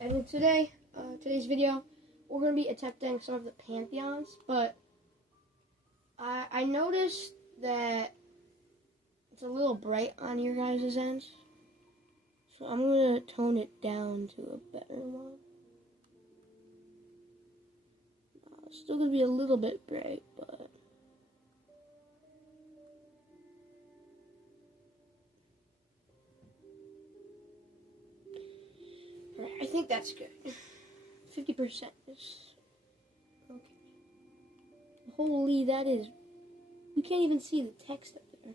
And today's video, we're going to be attempting some of the Pantheons, but I noticed that it's a little bright on your guys' ends, so I'm going to tone it down to a better one. It's still going to be a little bit bright, but alright, I think that's good. 50% is okay. Holy, that is... You can't even see the text up there.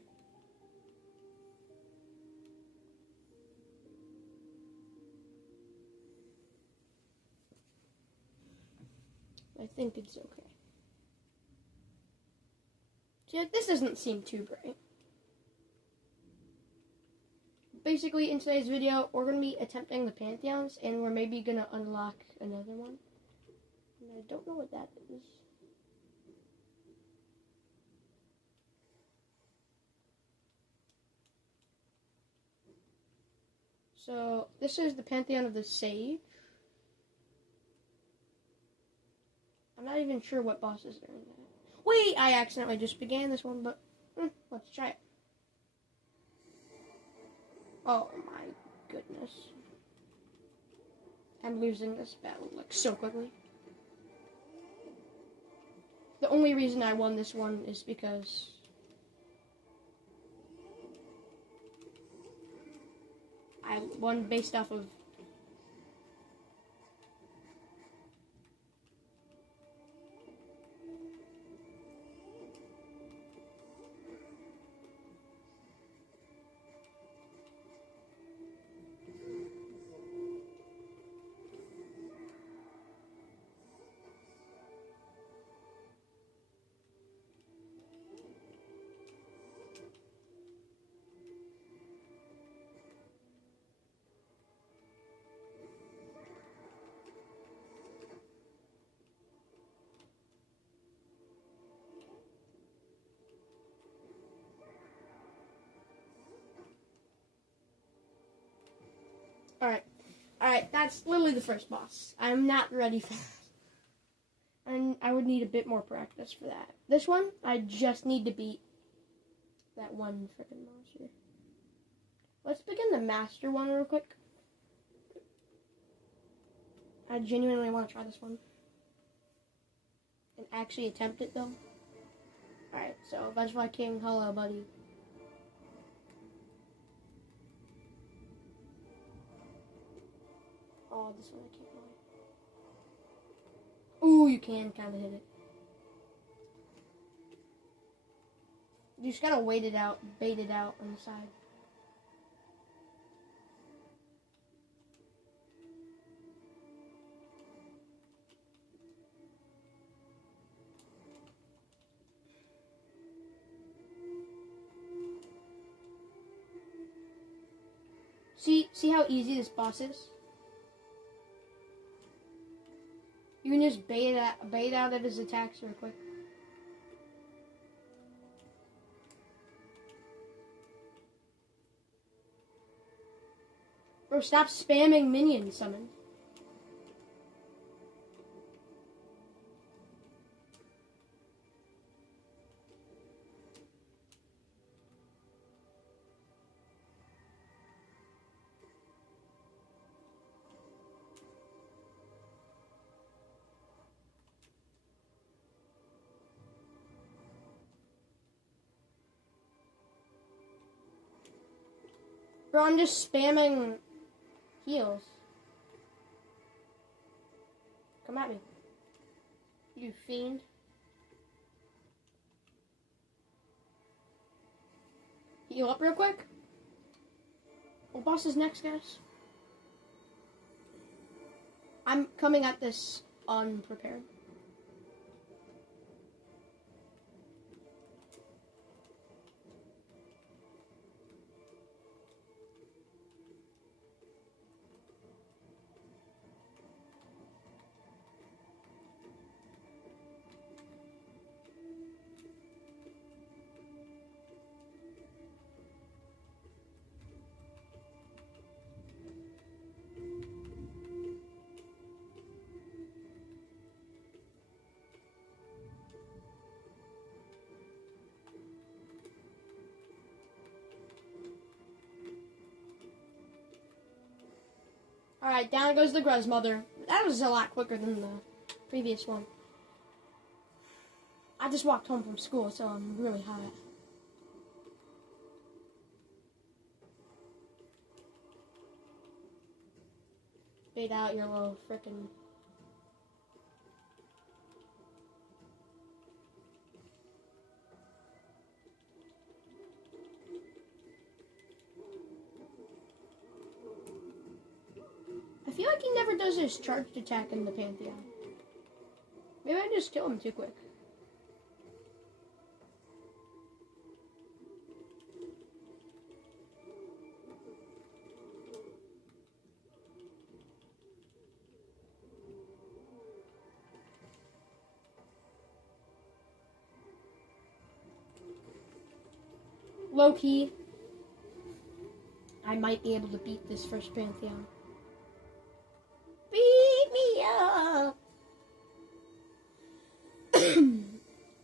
I think it's okay. See, this doesn't seem too bright. Basically, in today's video, we're going to be attempting the Pantheons, and we're maybe going to unlock another one. And I don't know what that is. So, this is the Pantheon of the Sage. I'm not even sure what bosses are in that. Wait, I accidentally just began this one, but let's try it. Oh my goodness. I'm losing this battle like so quickly. The only reason I won this one is because I won based off of Alright, that's literally the first boss. I'm not ready for that. And I would need a bit more practice for that. This one, I just need to beat that one freaking monster. Let's begin the master one real quick. I genuinely want to try this one. And actually attempt it, though. Alright, so Butterfly King, hello, buddy. Oh, this one I can't go. Ooh, you can kind of hit it. You just gotta wait it out, bait it out on the side. See how easy this boss is? You can just bait out of his attacks real quick. Bro, stop spamming minion summons. Bro, I'm just spamming heals. Come at me. You fiend. Heal up real quick. What boss is next, guys? I'm coming at this unprepared. Alright, down goes the grandmother. That was a lot quicker than the previous one. I just walked home from school, so I'm really hot. Fade out your little frickin'... I feel like he never does his charged attack in the Pantheon. Maybe I just kill him too quick. Low key, I might be able to beat this first Pantheon. Beat me up!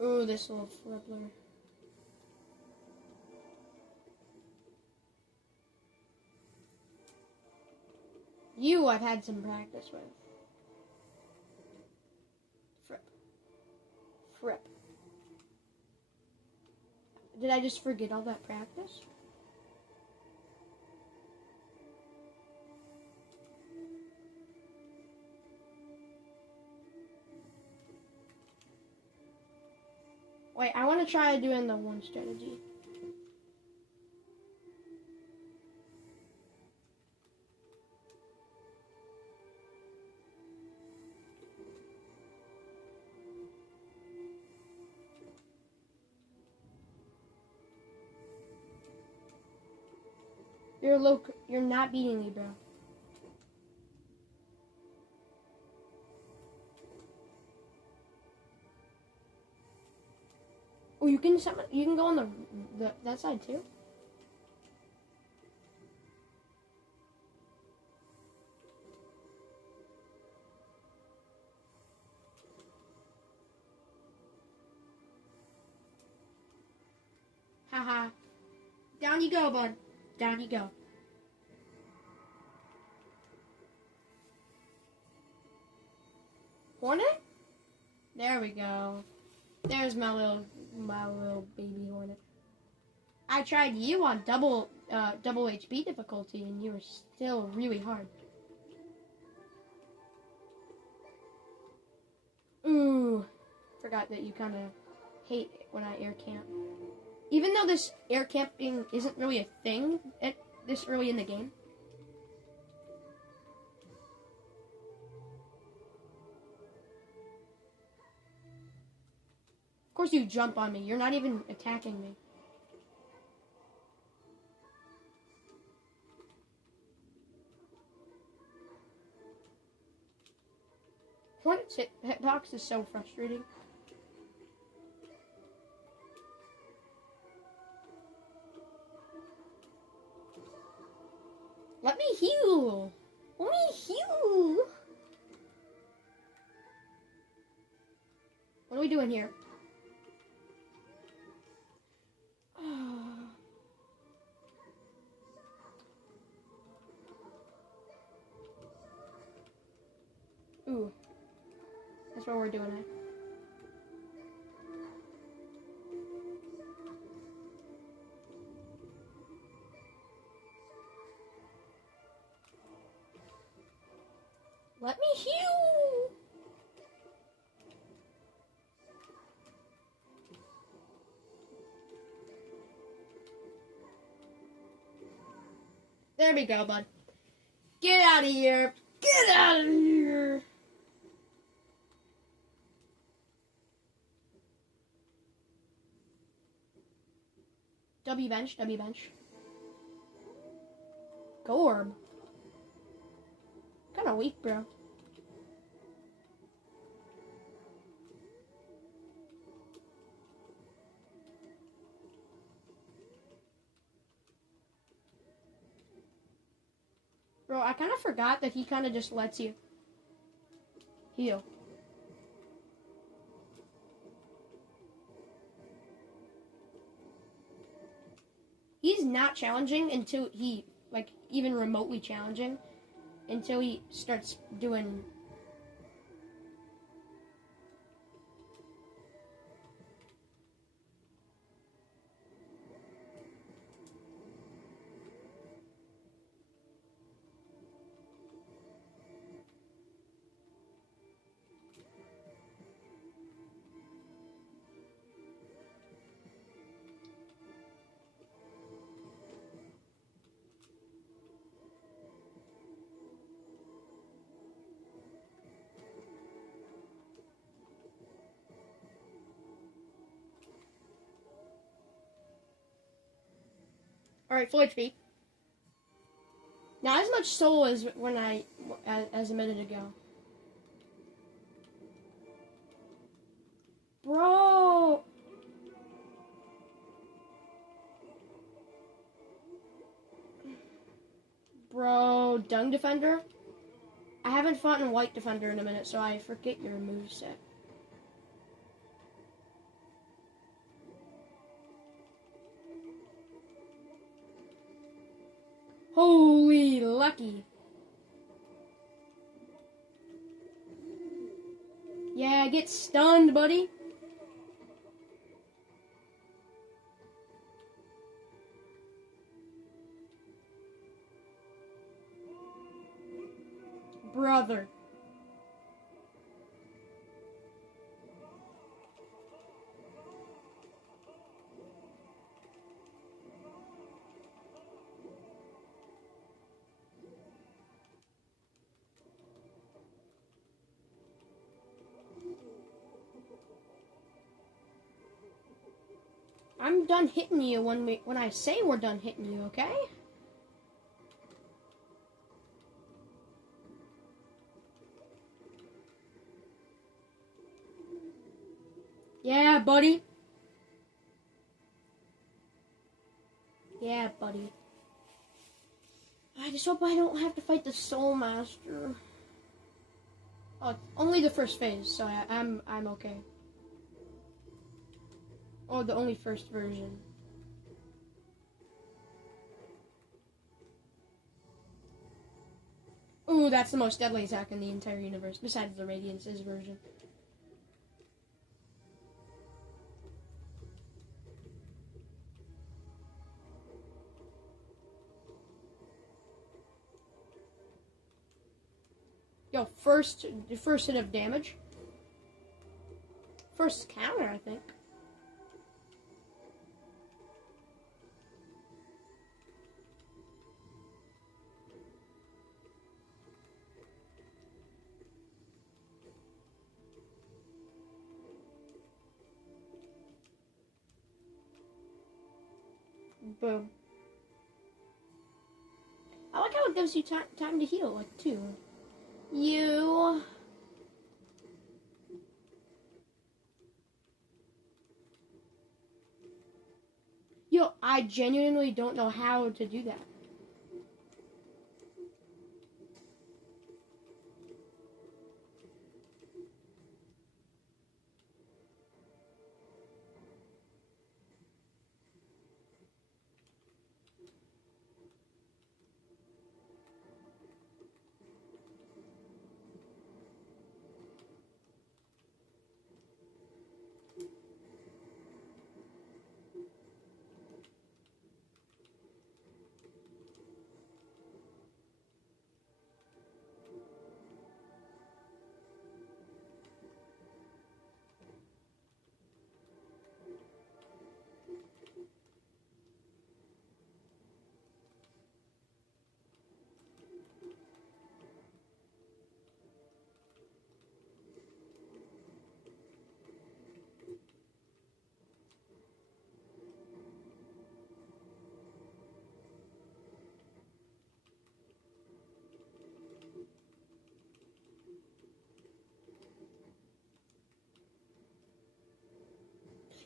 Ooh, this little fribbler. You, I've had some practice with. Fripp. Did I just forget all that practice? Wait, I want to try doing the one strategy. You're not beating me, bro. Oh, you can go on that side too. Haha. Down you go, bud. Down you go. Hornet? There we go. There's my little baby hornet. I tried you on double HP difficulty, and you were still really hard. Ooh, forgot that you kind of hate it when I air camp. Even though this air camping isn't really a thing at this early in the game. Of course you jump on me. You're not even attacking me. Hornet's hitbox is so frustrating. Let me heal. Let me heal. What are we doing here? Ooh. That's what we're doing, eh? Let me heal! There we go, bud. Get out of here! Get out of here! W bench, W bench. Gorb. Kinda weak, bro. Bro, I kinda forgot that he kinda just lets you heal. He's not challenging until he, like, even remotely challenging. until he starts doing. Alright, full HP. Not as much soul as as a minute ago. Bro! Bro, Dung Defender? I haven't fought in White Defender in a minute, so I forget your moveset. Holy lucky. Yeah, get stunned, buddy. Brother. I'm done hitting you when I say we're done hitting you, okay? Yeah, buddy. Yeah, buddy. I just hope I don't have to fight the Soul Master. Oh, only the first phase, so I'm okay. Oh, the only first version. Ooh, that's the most deadly attack in the entire universe, besides the Radiance's version. Yo, first hit of damage. First counter, I think. Boom. I like how it gives you time to heal, like, too. You... Yo, I genuinely don't know how to do that.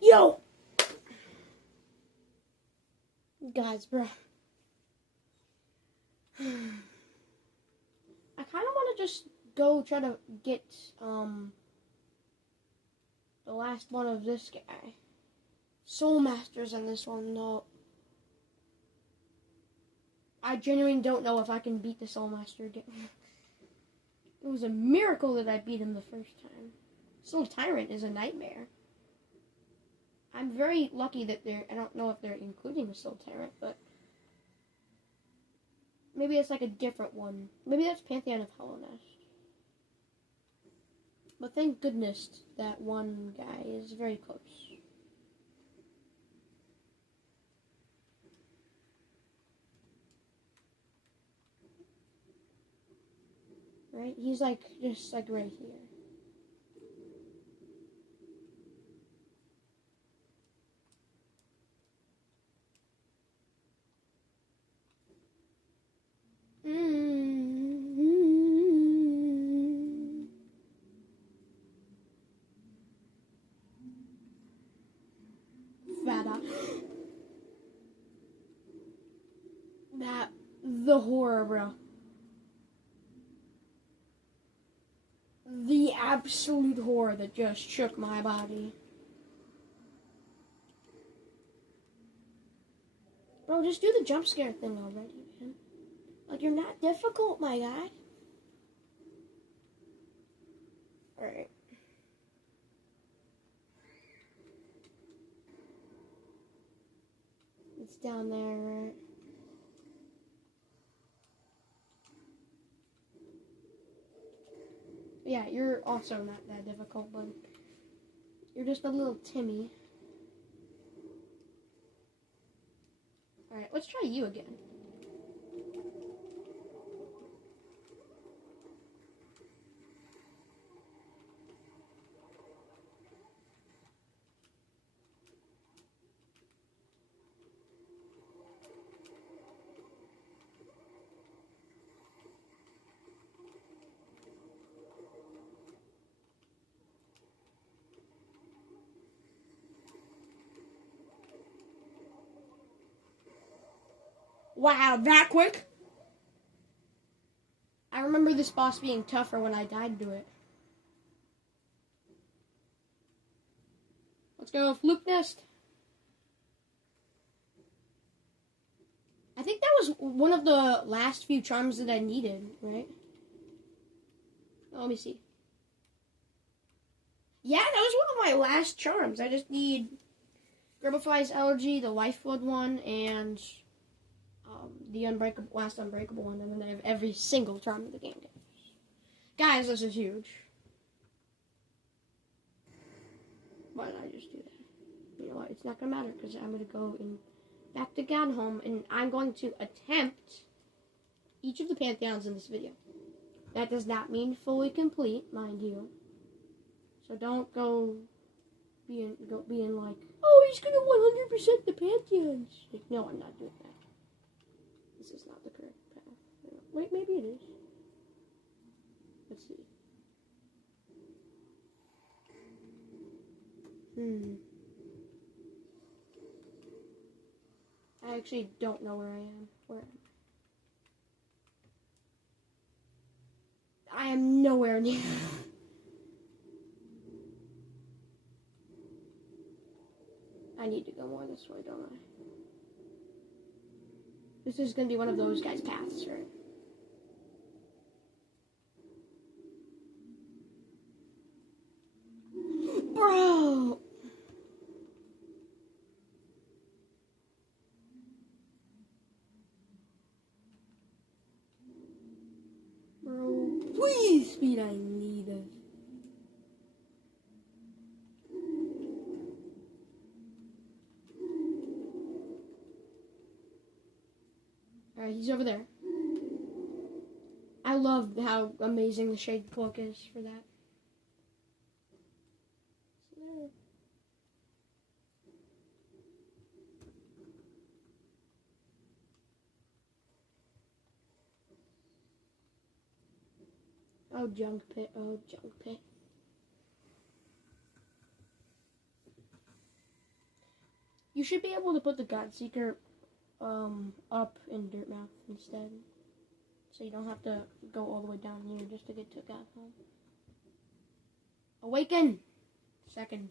Yo! Guys, bro. I kind of want to just go try to get, the last one of this guy. Soul Master's in this one, no. I genuinely don't know if I can beat the Soul Master again. It was a miracle that I beat him the first time. Soul Tyrant is a nightmare. I'm very lucky that I don't know if they're including the Soul Tyrant, but maybe it's like a different one. Maybe that's Pantheon of Hollow Nest. But thank goodness that one guy is very close. Right? He's like, just like right here. Fada. The horror, bro. The absolute horror that just shook my body. Bro, just do the jump scare thing already, man. Like, you're not difficult, my guy. Alright. It's down there, right? Yeah, you're also not that difficult, but you're just a little Timmy. Alright, let's try you again. Wow, that quick? I remember this boss being tougher when I died to it. Let's go, Fluke Nest. I think that was one of the last few charms that I needed, right? Oh, let me see. Yeah, that was one of my last charms. I just need Grubifly's Allergy, the Lifeblood one, and the last Unbreakable one, and then I have every single charm in the game. Guys, this is huge. Why did I just do that? You know what? It's not gonna matter because I'm gonna go back to Gadholm, and I'm going to attempt each of the Pantheons in this video. That does not mean fully complete, mind you. So don't go being like, oh, he's gonna 100% the Pantheons. Like, no, I'm not doing that. This is not the correct path. Wait, maybe it is. Let's see. I actually don't know where I am. Where am I? I am nowhere near. I need to go more this way, don't I? This is going to be one of those guys' paths, right? Bro! Bro, please speed, I need it. Alright, he's over there. I love how amazing the Shade Cloak is for that. Oh, junk pit. Oh, junk pit. You should be able to put the Godseeker up in Dirtmouth instead. So you don't have to go all the way down here just to get to Godholm. Awaken! Second.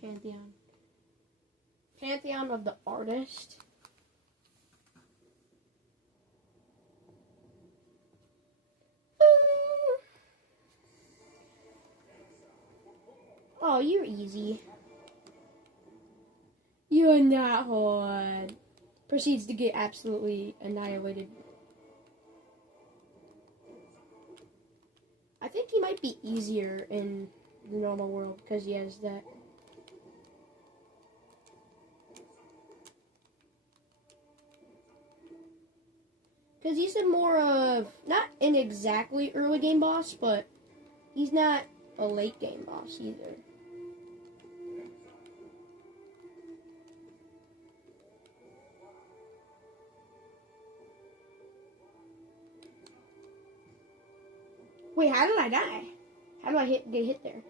Pantheon. Pantheon of the Artist. Oh, you're easy. You're not hard. Proceeds to get absolutely annihilated. I think he might be easier in the normal world because he has that. Because he's a more of, not an exactly early game boss, but he's not a late game boss either. Wait, how did I die? How do I get hit there?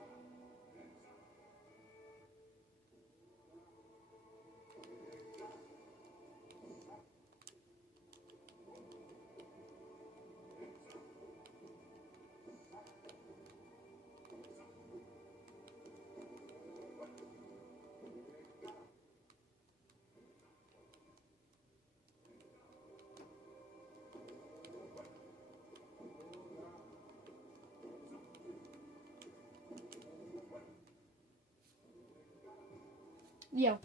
Yo.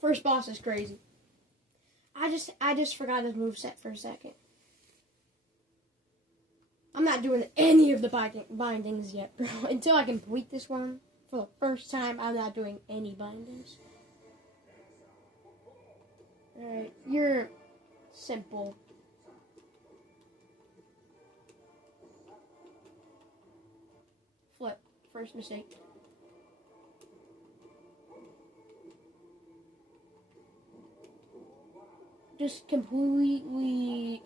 First boss is crazy. I just forgot his moveset for a second. I'm not doing any of the bindings yet, bro. Until I complete this one for the first time, I'm not doing any bindings. Alright, you're simple. Flip. First mistake. Just completely...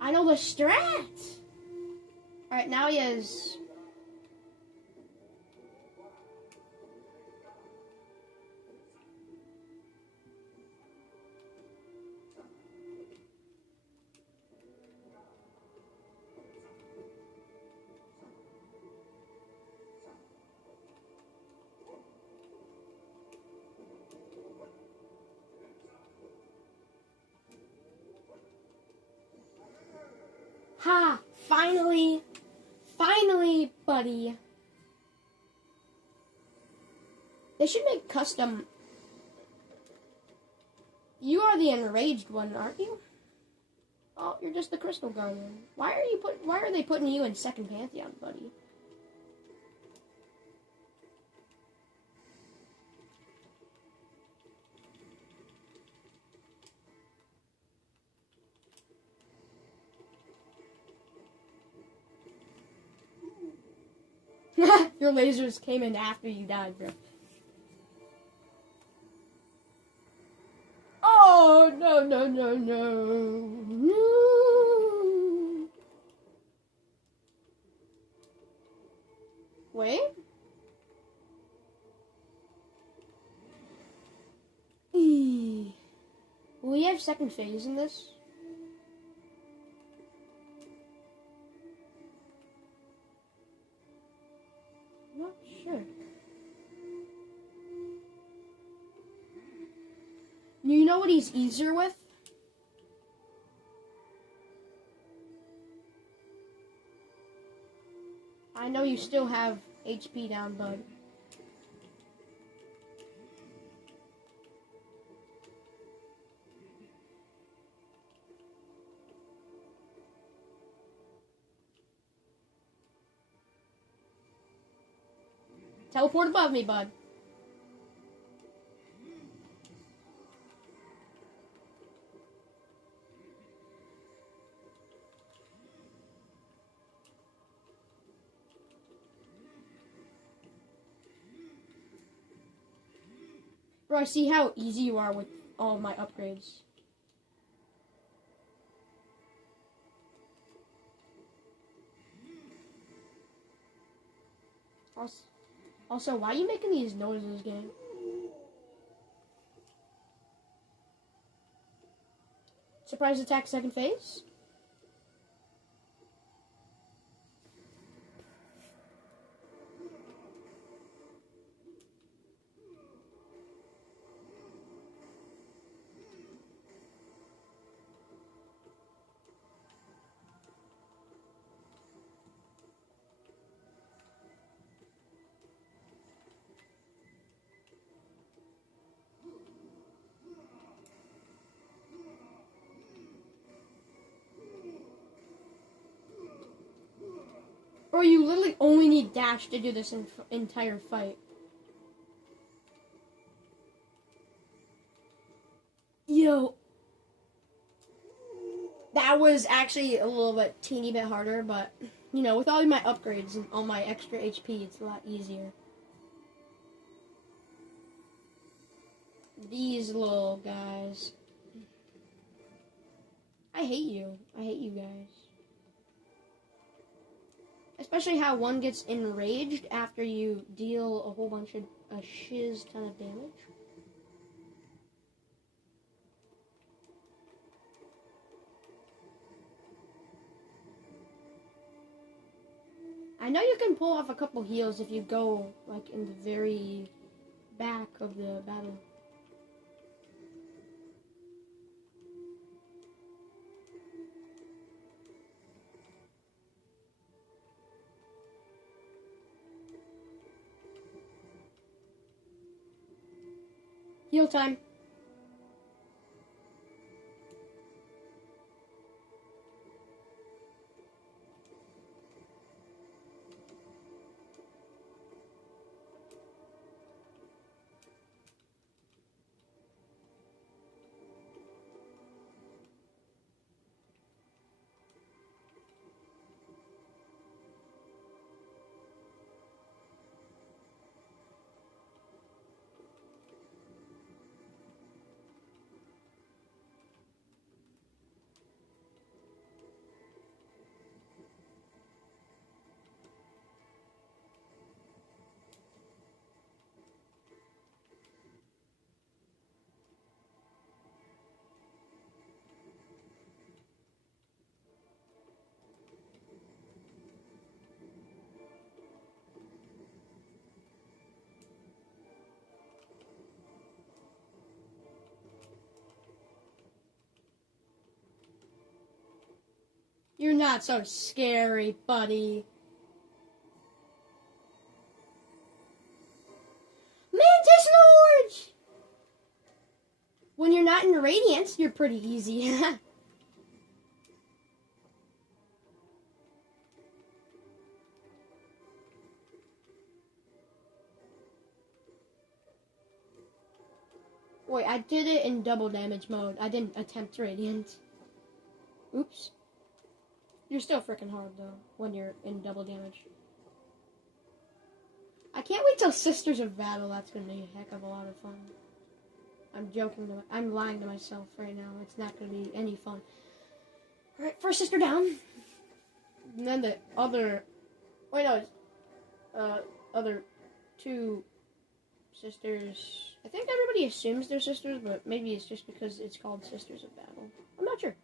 I know the strat! Alright, now he has... Ha! Finally! Finally, buddy! They should make custom... You are the enraged one, aren't you? Oh, you're just the crystal guardian. Why are they putting you in second Pantheon, buddy? Your lasers came in after you died, bro. Oh, no, no, no, no. No. Wait. Will we have second phase in this? Not sure. You know what he's easier with? I know you still have HP down, bud. Teleport above me, bud. Bro, I see how easy you are with all of my upgrades. Also, why are you making these noises, gang? Surprise attack second phase? Or you literally only need dash to do this entire fight. Yo. That was actually a little bit, teeny bit harder, but, you know, with all my upgrades and all my extra HP, it's a lot easier. These little guys. I hate you. I hate you guys. Especially how one gets enraged after you deal a whole bunch of a shiz ton of damage. I know you can pull off a couple heals if you go, like, in the very back of the battle. Heal time. You're not so scary, buddy. Mantis Lords! When you're not in Radiance, you're pretty easy. Wait, I did it in double damage mode. I didn't attempt Radiant. Oops. You're still freaking hard, though, when you're in double damage. I can't wait till Sisters of Battle. That's going to be a heck of a lot of fun. I'm joking. I'm lying to myself right now. It's not going to be any fun. Alright, first sister down. And then the other... Wait, no. Other two sisters... I think everybody assumes they're sisters, but maybe it's just because it's called Sisters of Battle. I'm not sure.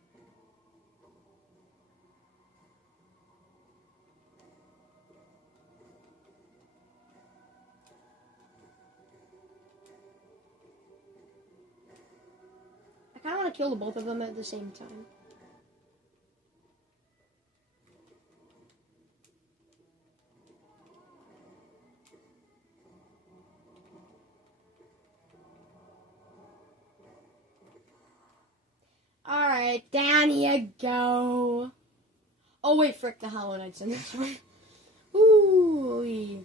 I kind of want to kill the both of them at the same time. Alright, down you go. Oh wait, frick, the Hollow Knight's in this one. Ooh.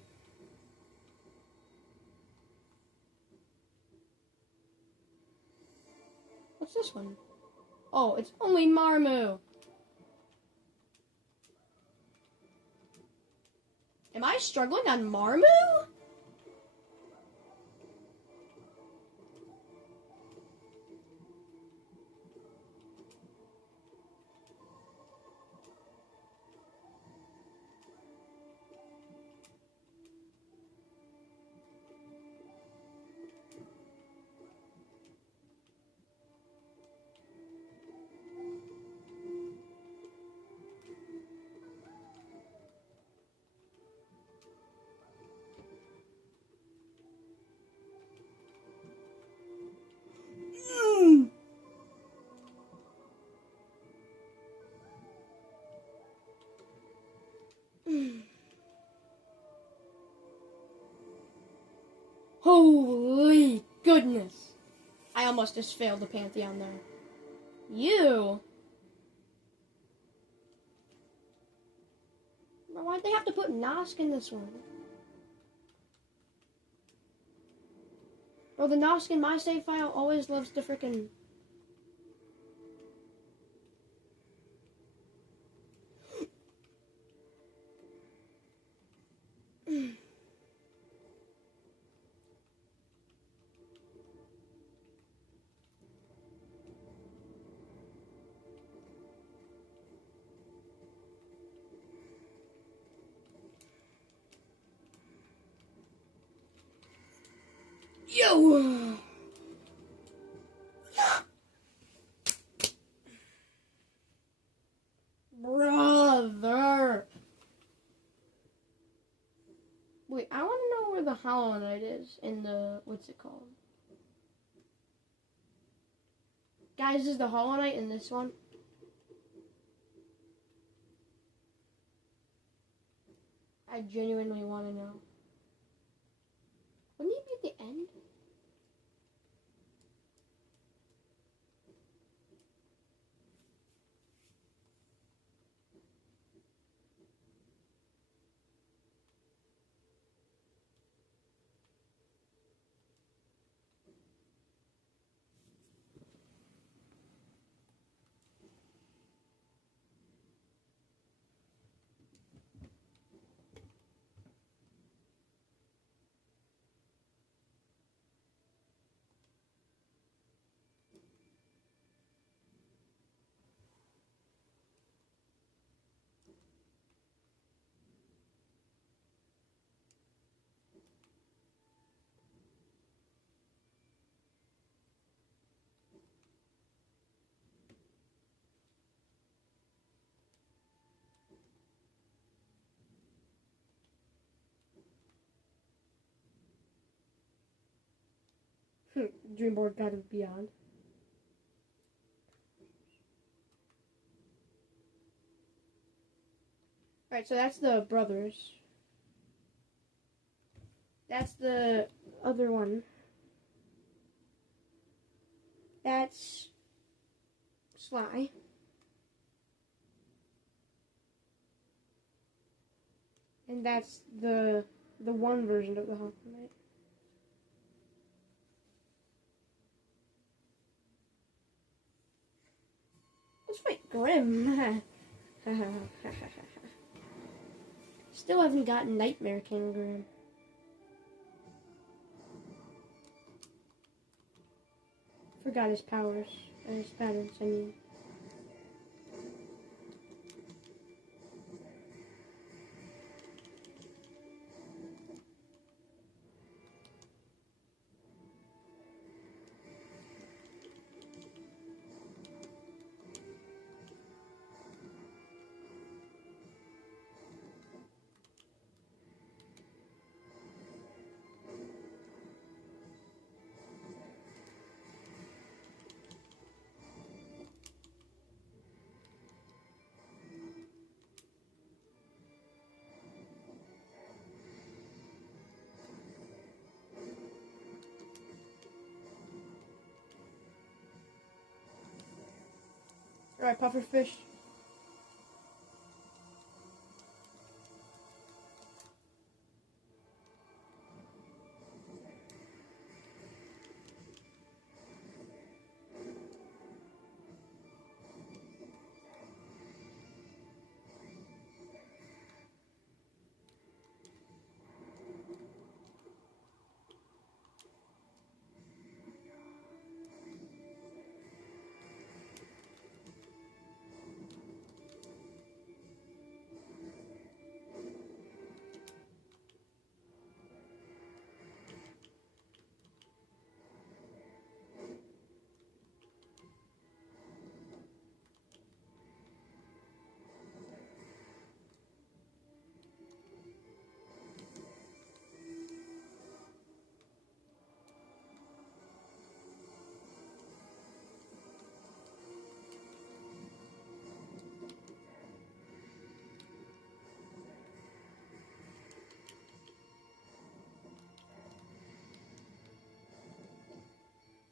What's this one? Oh, it's only Marmu. Am I struggling on Marmu? Holy goodness. I almost just failed the Pantheon there. You? Why Why'd they have to put Nosk in this one? Bro, the Nosk in my save file always loves to frickin'... Yo! Brother! Wait, I want to know where the Hollow Knight is in the... What's it called? Guys, is the Hollow Knight in this one? I genuinely want to know. Wouldn't he be at the end? Dreamboard God of Beyond. Alright, so that's the brothers. That's the other one. That's Sly. And that's the one version of the Hollow Knight. Let's fight Grim. Still haven't gotten Nightmare King Grim. Forgot his powers and his patterns, I mean. Alright, pufferfish.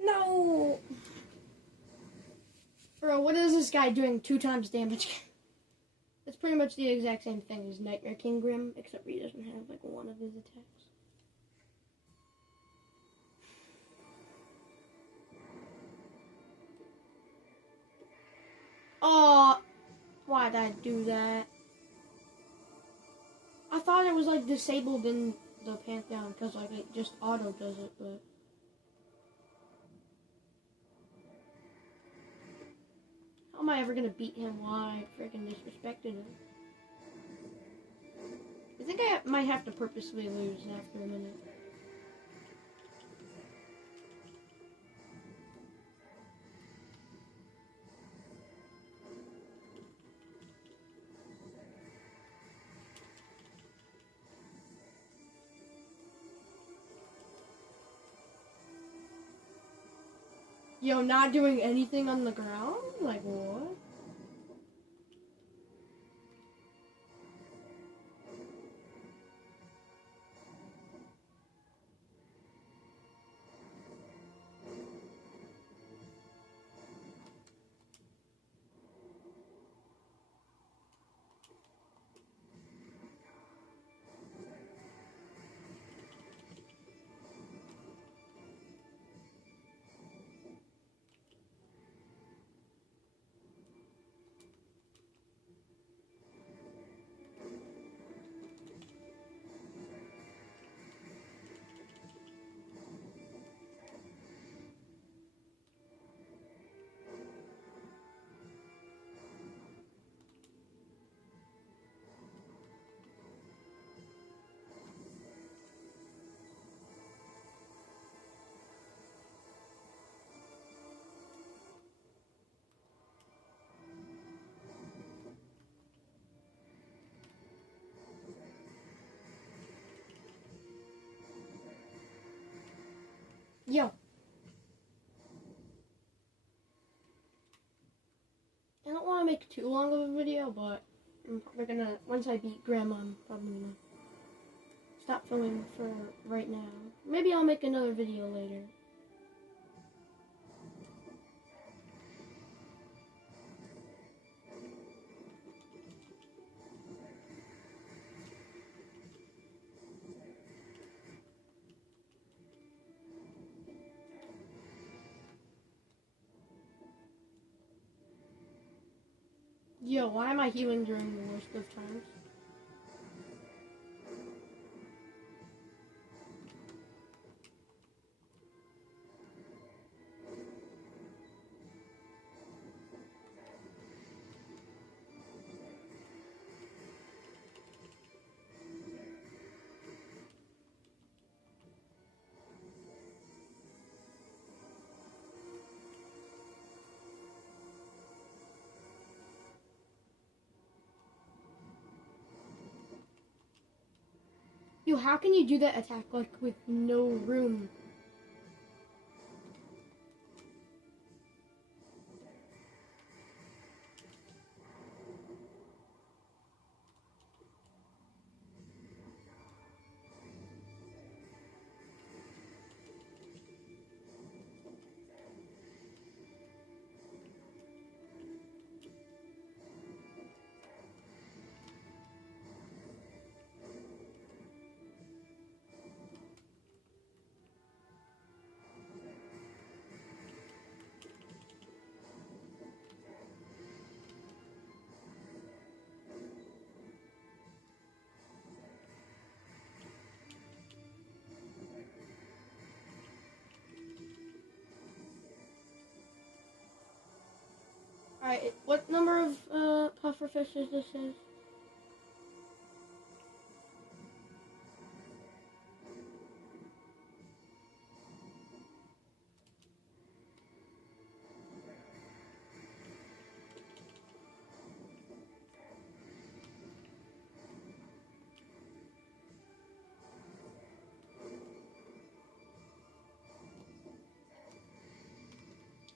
No! Bro, what is this guy doing 2 times damage? It's pretty much the exact same thing as Nightmare King Grim, except he doesn't have like one of his attacks. Oh, why did I do that? I thought it was like disabled in the Pantheon because like it just auto does it, but how am I ever gonna beat him while I freaking disrespected him? I think I might have to purposely lose after a minute. Yo, not doing anything on the ground? Like, what? Yo. I don't want to make too long of a video, but we're gonna, once I beat Grandma, I'm probably gonna stop filming for right now. Maybe I'll make another video later. Yo, why am I healing during the worst of times? Yo, how can you do that attack, like, with no room? Alright, what number of pufferfishes this is?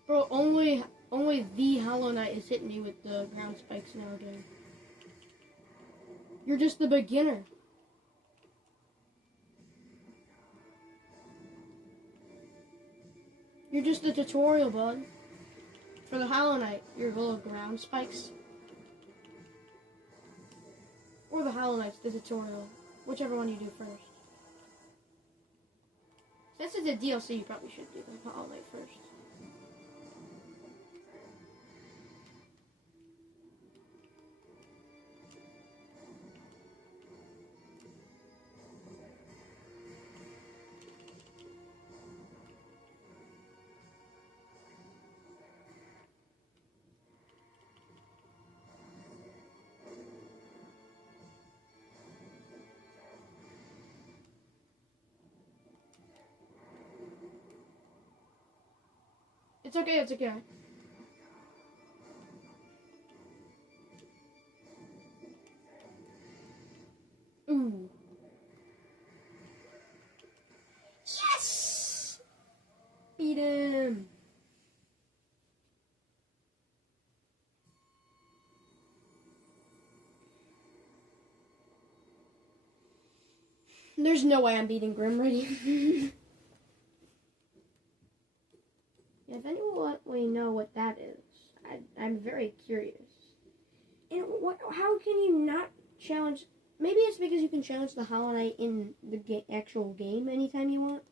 Bro, only the Hollow Knight is hitting me with the ground spikes nowadays. You're just the beginner. You're just the tutorial, bud. For the Hollow Knight, your little ground spikes. or the Hollow Knights, the tutorial. Whichever one you do first. Since it's a DLC, you probably should do the Hollow Knight first. It's okay, it's okay. Ooh. Yes! Beat him! There's no way I'm beating Grim Ready. If anyone will know what that is, I'm very curious. And how can you not challenge? Maybe it's because you can challenge the Hollow Knight in the actual game anytime you want.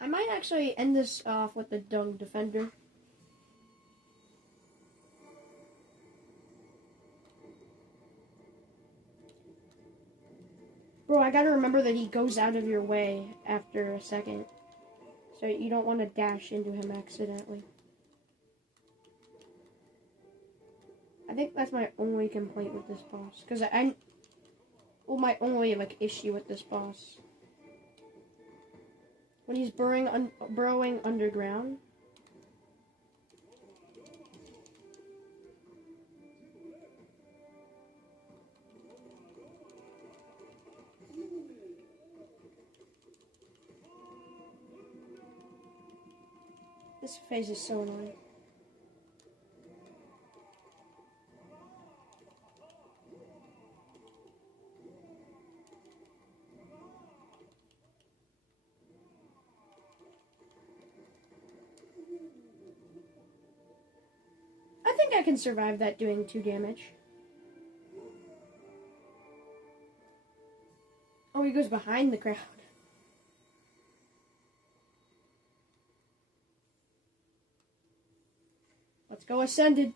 I might actually end this off with the Dung Defender. Bro, I gotta remember that he goes out of your way after a second. So you don't want to dash into him accidentally. I think that's my only complaint with this boss. Because my only, issue with this boss. When he's burrowing underground. This phase is so annoying. I think I can survive that doing 2 damage. Oh, he goes behind the crowd. Let's go Ascended.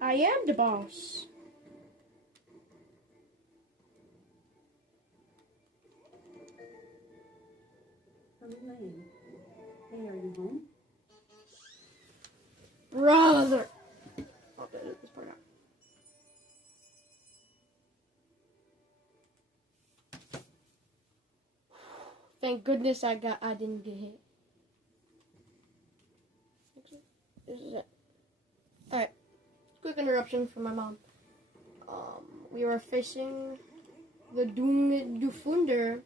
I am the boss. Elaine, hey, are you home? Brother! I'll edit this part out. Thank goodness I didn't get hit. This is it. Alright. Quick interruption from my mom. We are facing the Dung Defender.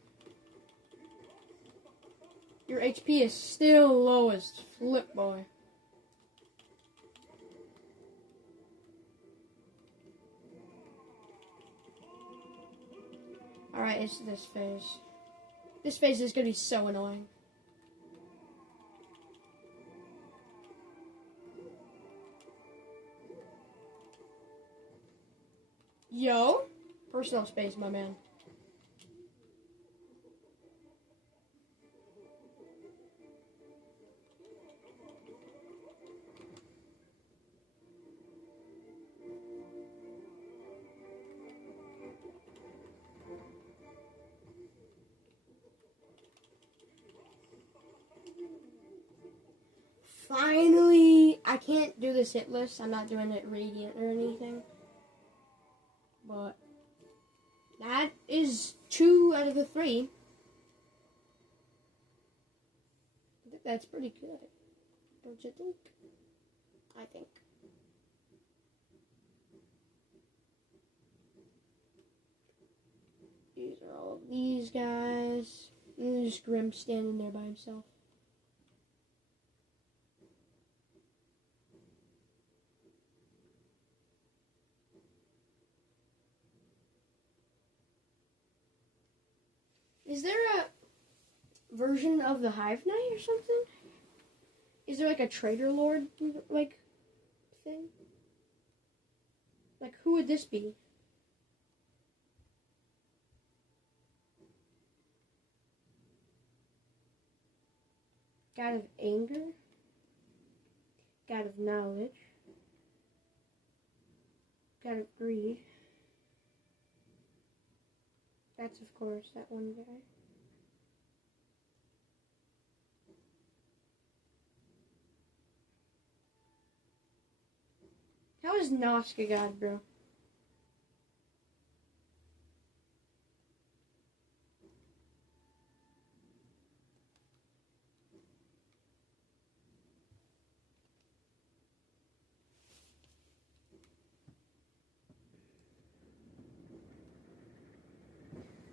Your HP is still lowest. Flip, boy. Alright, it's this phase. This phase is gonna be so annoying. Yo, personal space, my man. Finally, I can't do this hit list. I'm not doing it radiant or anything. But that is 2 out of the 3. I think that's pretty good. Don't you think? I think. These are all of these guys. And there's Grim standing there by himself. Is there a version of the Hive Knight or something? Is there like a Traitor Lord like thing? Like, who would this be? God of anger? God of knowledge? God of greed? That's, of course, that one guy. How is Nosk a god, bro?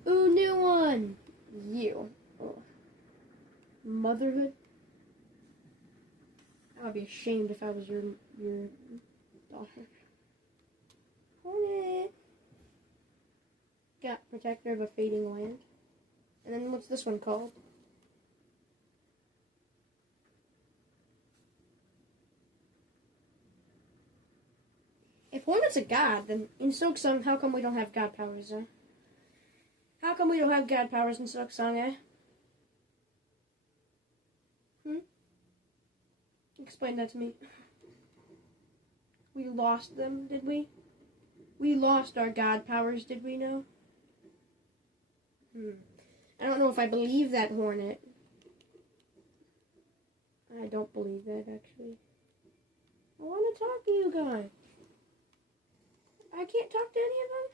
Ooh, new one! You. Oh. Motherhood? I would be ashamed if I was your daughter. Hornet! Got Protector of a Fading Land. And then what's this one called? If Hornet's a god, then in Silksong, how come we don't have god powers, eh? How come we don't have god powers in Silksong, eh? Explain that to me. We lost them, did we? We lost our god powers, did we know? I don't know if I believe that, Hornet. I don't believe that, actually. I want to talk to you guys. I can't talk to any of them?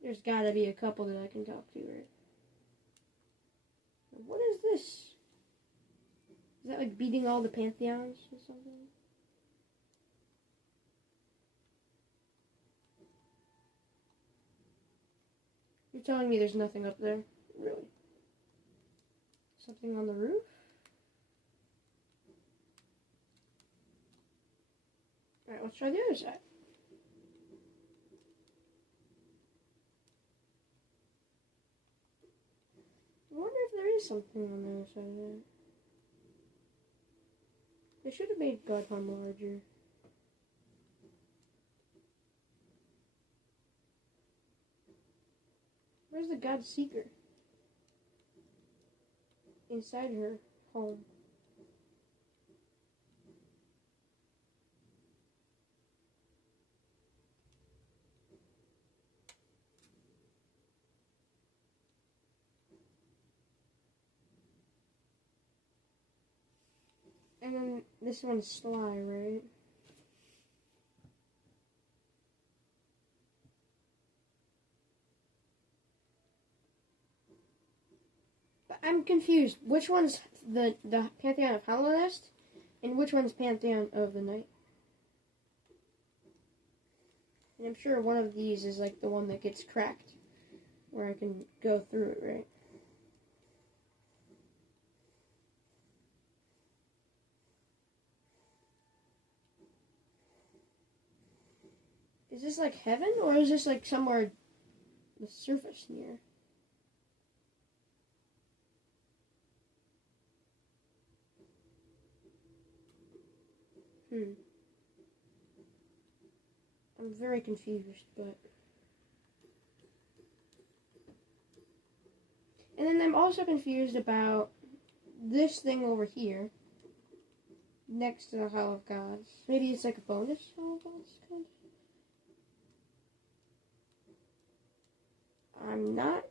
There's gotta be a couple that I can talk to, right? What is this? Is that like beating all the Pantheons or something? You're telling me there's nothing up there? Really? Something on the roof? Alright, let's try the other side. I wonder if there is something on the other side there. They should have made Godharm larger. Where's the God Seeker? Inside her home. And then this one's Sly, right? But I'm confused. Which one's the Pantheon of Hallownest, and which one's Pantheon of the Night? And I'm sure one of these is like the one that gets cracked, where I can go through it, right? Is this like heaven, or is this like somewhere the surface near? I'm very confused, but... And then I'm also confused about this thing over here, next to the Hall of Gods. Maybe it's like a bonus Hall of Gods, kind of?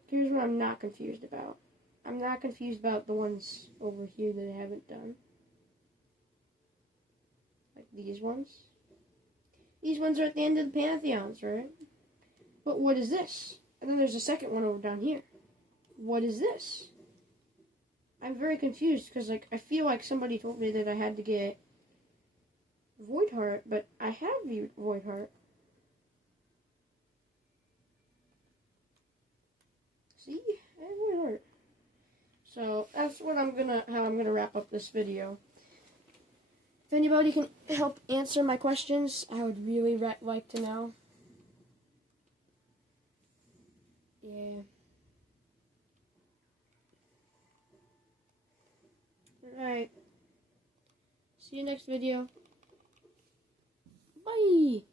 Here's what I'm not confused about. I'm not confused about the ones over here that I haven't done. Like these ones. These ones are at the end of the Pantheons, right? But what is this? And then there's a second one over down here. What is this? I'm very confused because, like, I feel like somebody told me that I had to get Voidheart, but I have Voidheart. See? I have Voidheart. So that's what how I'm gonna wrap up this video. If anybody can help answer my questions, I would really like to know. Yeah. Alright. See you next video. Bye!